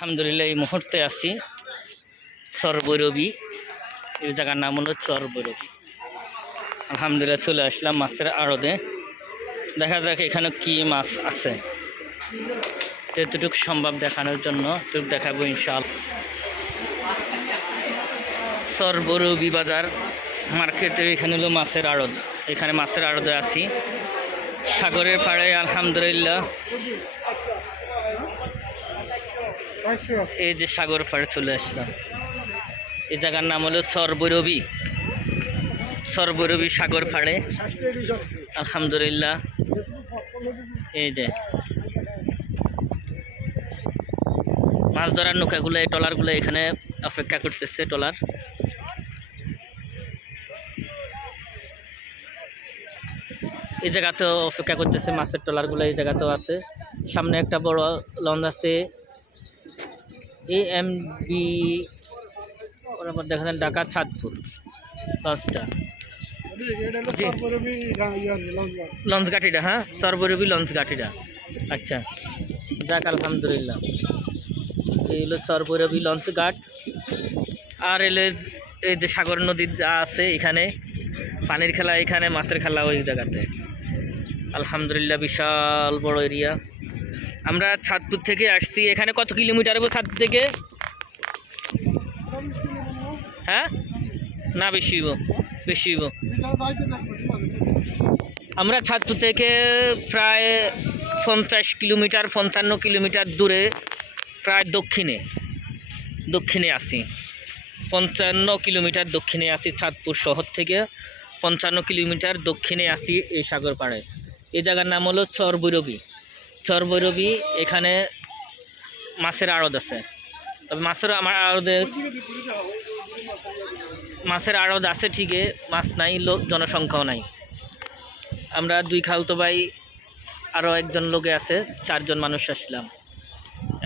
আলহামদুলিল্লাহ এই মুহূর্তে আছি চরবৈরবী। এই জায়গার নাম হলো চরবৈরবী। আলহামদুলিল্লাহ চলে আসলাম মাছের আড়তে। দেখা যাক এখানে কি মাছ আছে, যতটুকু সম্ভব দেখানোর জন্য দেখাবো ইনশাআল্লাহ। চরবৈরবী বাজার মার্কেটে এখানে হলো মাছের আড়ত। এখানে মাছের আড়তে আছি সাগরের পাড়ে। আলহামদুলিল্লাহ এই যে সাগর পাড়ে চলে আসলাম। এই জায়গার নাম হলো চরবৈরবী। চরবৈরবী সাগর পাড়ে আলহামদুলিল্লাহ। এই যে মাছ ধরার নৌকাগুলো, এই ট্রলারগুলো এখানে অপেক্ষা করতেছে। ট্রলার এই জায়গাতেও অপেক্ষা করতেছে, মাছের ট্রলারগুলো এই জায়গাতেও আছে। সামনে একটা বড় লঞ্চ আছে AMB, ওর দেখা যায় ঢাকা চাঁদপুর লঞ্চটা, লঞ্চ ঘাটিটা। হ্যাঁ, চরবৈরবী লঞ্চ ঘাটিটা। আচ্ছা যাক আলহামদুলিল্লাহ। এই হলো চরবৈরবী লঞ্চ ঘাট। আর এলে এই যে সাগর নদী যা আছে এখানে পানির খেলা, এখানে মাছের খেলা ওই জায়গাতে। আলহামদুলিল্লাহ বিশাল বড় এরিয়া। আমরা চাঁদপুর থেকে আসছি। এখানে কত কিলোমিটার হবে চাঁদপুর থেকে? হ্যাঁ না, বেশি হইব। আমরা চাঁদপুর থেকে প্রায় 50 কিলোমিটার 55 কিলোমিটার দূরে, প্রায় দক্ষিণে আছি। 55 কিলোমিটার দক্ষিণে আছি চাঁদপুর শহর থেকে। 55 কিলোমিটার দক্ষিণে আছি এই সাগর পাড়ে। এই জায়গার নাম হলো চরবৈরবী। চরবৈরবী এখানে মাছের আড়ত আছে। তবে মাছের আড়ত আছে ঠিকই, মাছ নাই, জনসংখ্যাও নাই। আমরা 2 খালতো ভাই, আরও একজন লোকে আছে, 4 জন মানুষ আসলাম।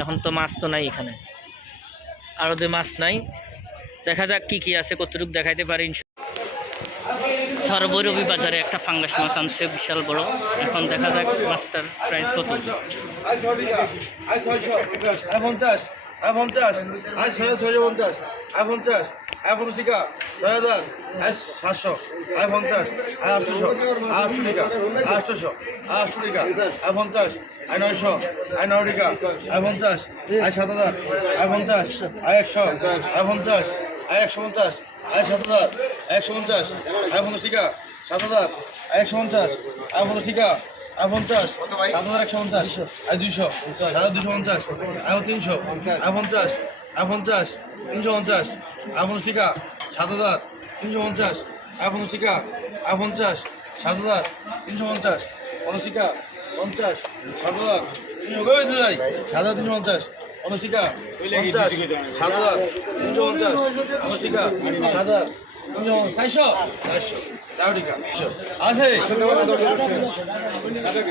এখন তো মাছ তো নাই এখানে, আড়তে মাছ নাই। দেখা যাক কি আছে, কতটুকু দেখাইতে পারি। চরবৈরবী বাজারে একটা ফাঙ্গাস মাছ আনছে বিশাল বড়। এখন দেখা যাক মাছটার প্রাইস কত।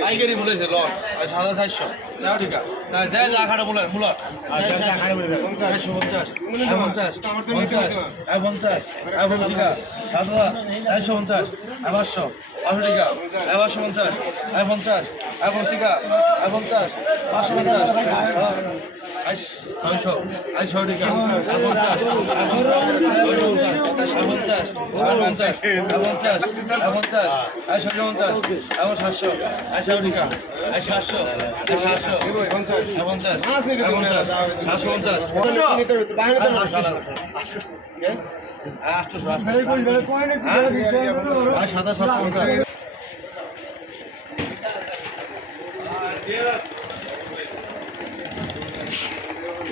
পাইকারি বলেছে লট 450 চাও ঠিক আছে দেয় যা খাটা বলে মূল 450 50 50 50 ঠিক আছে 7450 500 500 ঠিক আছে 550 50 ঠিক আছে 50 550 600 ঠিক আছে 50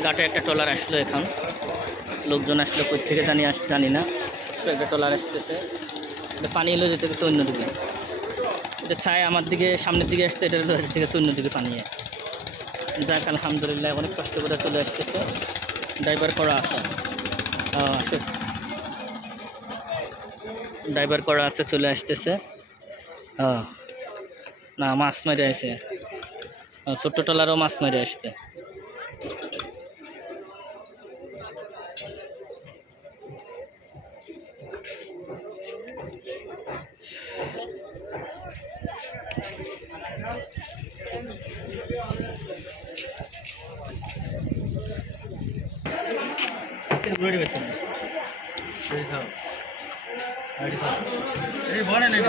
ঘাটে একটা ট্রলার আসলো। এখন লোকজন আসলো কই থেকে জানি না। একটা ট্রলার আসতেছে, এটা পানি এলো যেতে গেছে অন্যদিকে। এটা ছায় আমার দিকে সামনের দিকে আসতে, এটা থেকে অন্যদিকে পানি। যাক আলহামদুলিল্লাহ অনেক কষ্ট করে চলে আসতেছে। ড্রাইভার করা আছে, ড্রাইভার করা আছে, চলে আসতেছে। না, মাছ মেরে আসে, ছোট্ট ট্রলারও মাছ মেরে আসছে। এই বনে নাই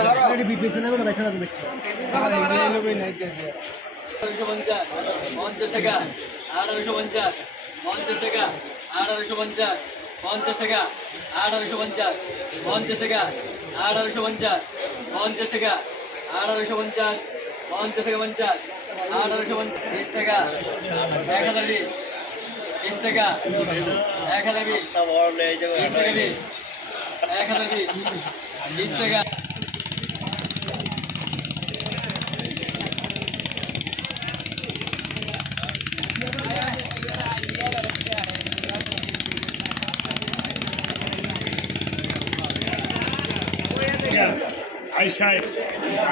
আইসায়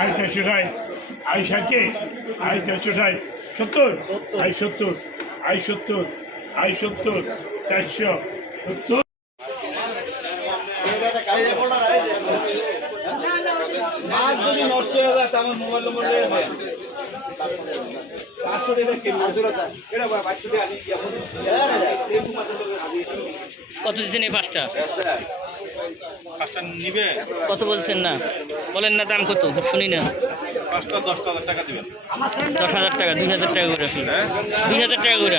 আইসা চোষায় আইসাকে আইসা চোষায় 70 আই 70 আই 70 আই 70 470 মাছ যদি নষ্ট হয়ে যায় আমার মোবাইল নম্বর নিয়ে যায় 500 টাকা কিলো এটা 500 টাকা আনি কি আপনি কত দিচ্ছেন এই পাঁচটা? পাঁচটা নিবে কত বলছেন না? বলেন না দাম কত, শুনি না। পাঁচটা 10,000 টাকা দিবেন। 10,000 টাকা, 2,000 টাকা করে। 2,000 টাকা করে।